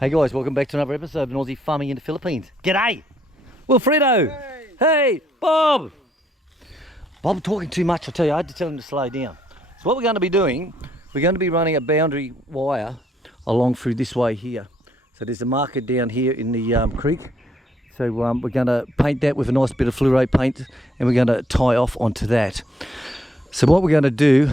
Hey guys, welcome back to another episode of Aussie Farming in the Philippines. G'day! Wilfredo! Hey! Bob! Bob talking too much, I tell you. I had to tell him to slow down. So what we're going to be doing, we're going to be running a boundary wire along through this way here. So there's a marker down here in the creek. So we're going to paint that with a nice bit of fluoro paint, and we're going to tie off onto that. So what we're going to do,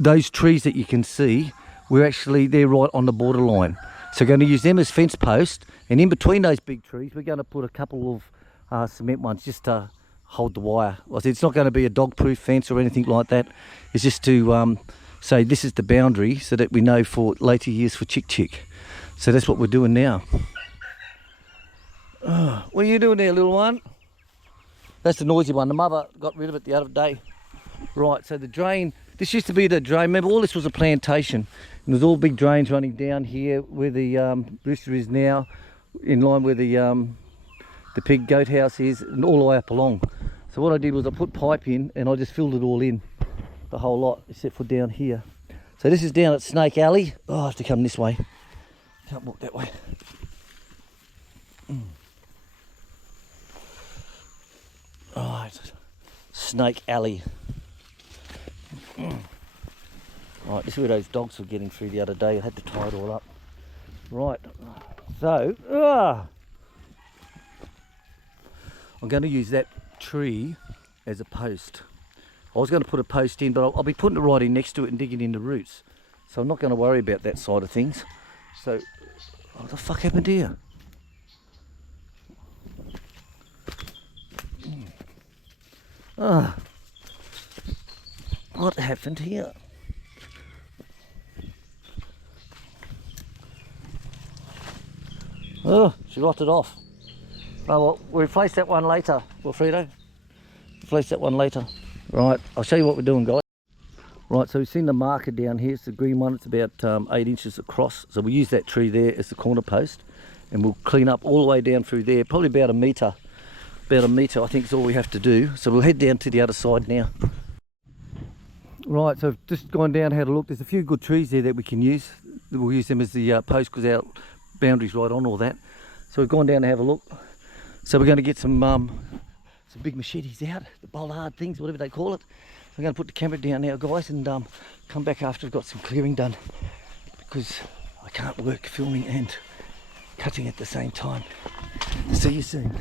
those trees that you can see, they're right on the borderline. So we're going to use them as fence posts, and in between those big trees we're going to put a couple of cement ones just to hold the wire. Like I said, it's not going to be a dog-proof fence or anything like that. It's just to say this is the boundary so that we know for later years for chick. So that's what we're doing now. What are you doing there, little one? That's the noisy one. The mother got rid of it the other day. Right, so the drain, this used to be the drain. Remember, all this was a plantation. And there's all big drains running down here where the rooster is now, in line where the pig goat house is, and all the way up along. So what I did was I put pipe in and I just filled it all in, the whole lot, except for down here. So this is down at Snake Alley. Oh, I have to come this way. Can't walk that way. Right, Snake Alley. Right, this is where those dogs were getting through the other day. I had to tie it all up. Right, so I'm going to use that tree as a post. I was going to put a post in, but I'll be putting it right in next to it and digging in the roots. So I'm not going to worry about that side of things. So, what the fuck happened here? What happened here? Oh, she rotted off. Oh well, we'll replace that one later, Wilfredo. Replace that one later. Right, I'll show you what we're doing, guys. Right, so we've seen the marker down here. It's the green one. It's about 8 inches across. So we'll use that tree there as the corner post, and we'll clean up all the way down through there. Probably about a metre. About a metre, I think, is all we have to do. So we'll head down to the other side now. Right, so I've just gone down, had a look. There's a few good trees there that we can use. We'll use them as the post because our boundary's right on all that. So we've gone down to have a look. So we're going to get some big machetes out, the bollard things, whatever they call it. I'm going to put the camera down now, guys, and come back after I've got some clearing done, because I can't work filming and cutting at the same time. See you soon.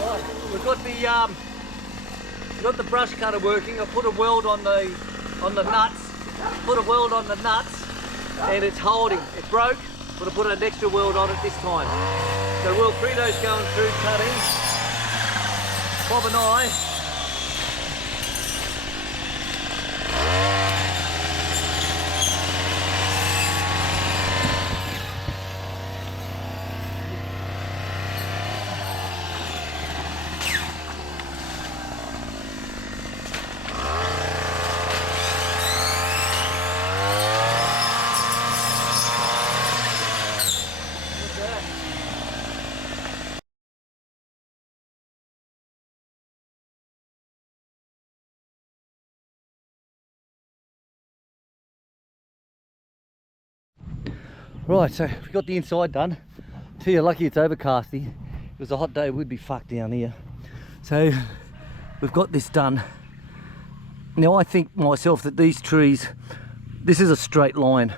Right, we've got the brush cutter working. I put a weld on the nuts. Put a weld on the nuts, and it's holding. It broke, but I put an extra weld on it this time. So Wilfredo's going through cutting. Bob and I. Right, so we got the inside done. Tell you, lucky it's overcasty. If it was a hot day, we'd be fucked down here. So we've got this done. Now I think myself that these trees, this is a straight line,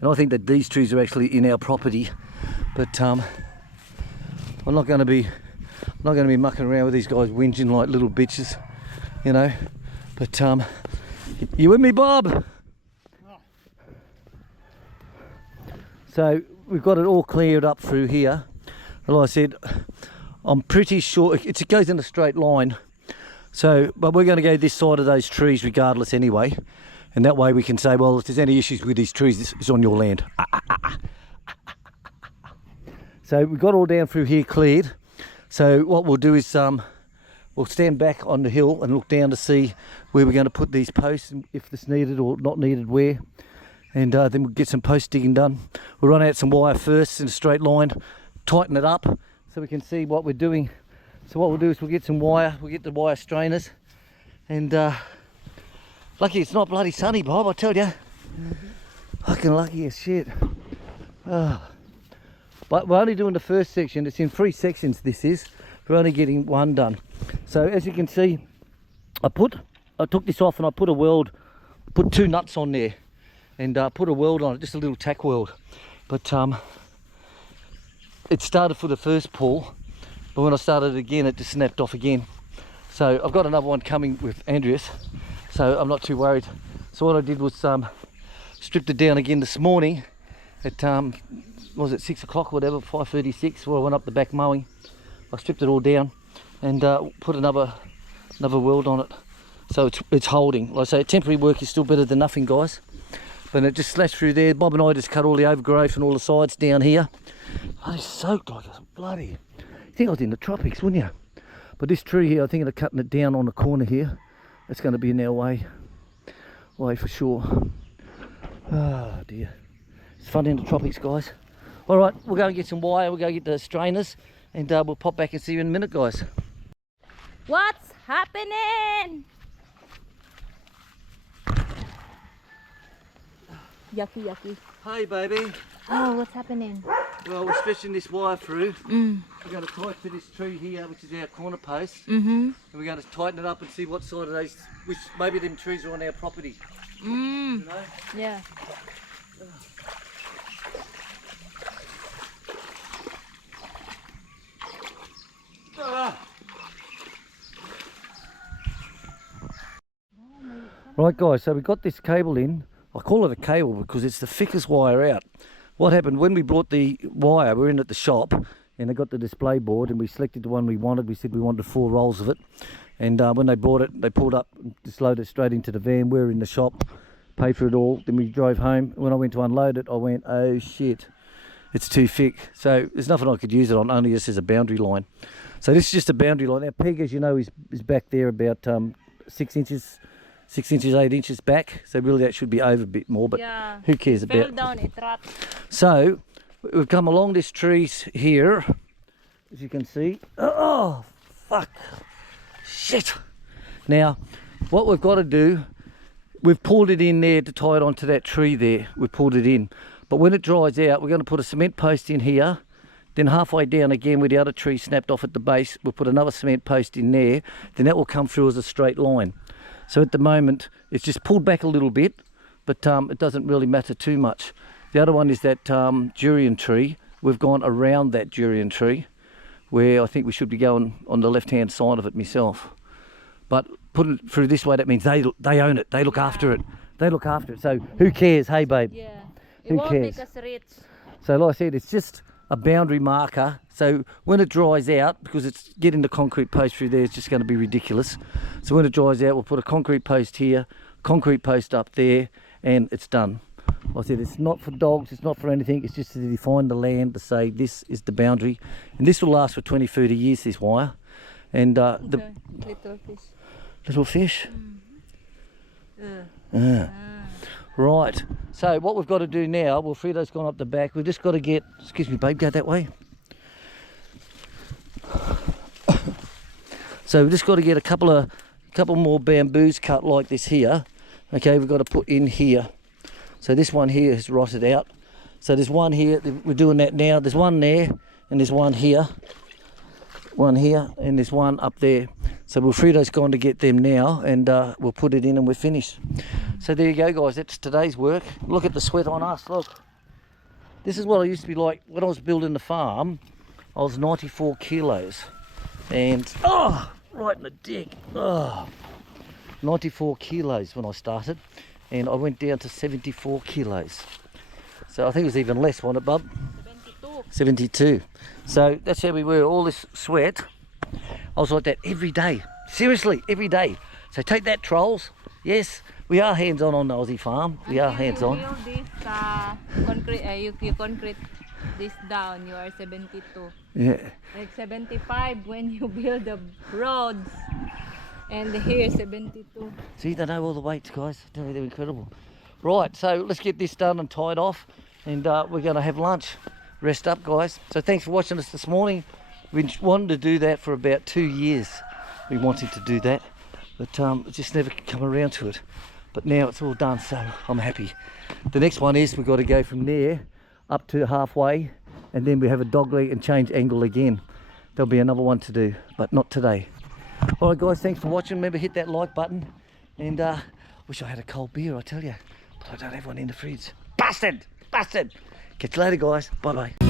and I think that these trees are actually in our property. But I'm not going to be mucking around with these guys whinging like little bitches, you know. But you with me, Bob? So we've got it all cleared up through here. And like I said, I'm pretty sure it goes in a straight line. So, but we're going to go this side of those trees regardless anyway. And that way we can say, well, if there's any issues with these trees, this is on your land. So we've got all down through here cleared. So what we'll do is we'll stand back on the hill and look down to see where we're going to put these posts, and if it's needed or not needed where. And then we'll get some post digging done. We'll run out some wire first in a straight line, tighten it up so we can see what we're doing. So what we'll do is we'll get some wire, we'll get the wire strainers, and Lucky it's not bloody sunny, Bob, I tell you. Fucking lucky as shit. But we're only doing the first section. It's in 3 sections, this is. We're only getting one done. So as you can see, I took this off and I put 2 nuts on there and put a weld on it, just a little tack weld. But it started for the first pull, but when I started again, it just snapped off again. So I've got another one coming with Andreas, so I'm not too worried. So what I did was stripped it down again this morning at was it 6 o'clock or whatever, 5:36, where I went up the back mowing. I stripped it all down and put another weld on it, so it's holding. Like I say, temporary work is still better than nothing, guys. But it just slashed through there. Bob and I just cut all the overgrowth and all the sides down here. Bloody soaked like a bloody. You think I was in the tropics, wouldn't you? But this tree here, I think they're cutting it down on the corner here. That's going to be in our way for sure. Oh dear, it's fun in the tropics, guys. All right, we'll go and get some wire. We'll go get the strainers, and we'll pop back and see you in a minute, guys. What's happening? Yucky, yucky. Hey, baby. Oh, what's happening? Well, we're stretching this wire through. We're going to tie it to this tree here, which is our corner post. And we're going to tighten it up and see what side of those, which maybe them trees are on our property. You know? Yeah. Right, guys, so we got this cable in. I call it a cable because it's the thickest wire out. What happened when we brought the wire, we were in at the shop and they got the display board and we selected the one we wanted. We said we wanted 4 rolls of it, and when they brought it, they pulled up and just loaded it straight into the van. We were in the shop, paid for it all, then we drove home. When I went to unload it, I went, oh shit, it's too thick. So there's nothing I could use it on, only this is a boundary line. So this is just a boundary line. Our peg, as you know, is back there about 6 inches, 8 inches back. So really that should be over a bit more, but yeah, who cares about it? Down, it rot. So we've come along this tree here, as you can see. Oh, fuck. Shit. Now, what we've got to do, we've pulled it in there to tie it onto that tree there. We've pulled it in. But when it dries out, we're going to put a cement post in here. Then halfway down again where the other tree snapped off at the base, we'll put another cement post in there. Then that will come through as a straight line. So at the moment, it's just pulled back a little bit, but it doesn't really matter too much. The other one is that durian tree. We've gone around that durian tree, where I think we should be going on the left-hand side of it myself. But putting it through this way, that means they own it. They look after it. They look after it. So who cares? Hey, babe. Yeah. Who cares? Make us rich. So like I said, it's just a boundary marker. So when it dries out, because it's getting the concrete post through there, it's just going to be ridiculous. So when it dries out, we'll put a concrete post here, concrete post up there, and it's done. Like I said, it's not for dogs, it's not for anything, it's just to define the land, to say this is the boundary. And this will last for 20, 30 years, this wire. And the little fish. Little fish? Right, so what we've got to do now, well, Fredo's gone up the back, we've just got to get, excuse me babe, go that way. So we've just got to get a couple more bamboos cut like this here. Okay, we've got to put in here. So this one here is rotted out. So there's one here, we're doing that now. There's one there, and there's one here, and there's one up there. So Wilfredo's gone to get them now, and we'll put it in and we're finished. So there you go, guys, that's today's work. Look at the sweat on us, look. This is what I used to be like when I was building the farm. I was 94 kilos. And, oh, right in the dick. Oh, 94 kilos when I started. And I went down to 74 kilos. So I think it was even less, wasn't it, bub? 72. 72. So that's how we were, all this sweat. I was like that every day. Seriously, every day. So take that, trolls. Yes, we are hands-on the Aussie farm. We are hands-on. You build this concrete, you concrete this down, you are 72. Yeah. Like 75 when you build the roads. And here 72. See, they know all the weights, guys. They're incredible. Right, so let's get this done and tied off, and we're going to have lunch. Rest up, guys. So thanks for watching us this morning. We've been wanting to do that for about 2 years. We wanted to do that, but just never come around to it. But now it's all done, so I'm happy. The next one is we've got to go from there up to halfway, and then we have a dog leg and change angle again. There'll be another one to do, but not today. Alright guys, thanks for watching. Remember, hit that like button. And wish I had a cold beer, I tell you. But I don't have one in the fridge. Bastard! Bastard! Catch you later guys. Bye bye.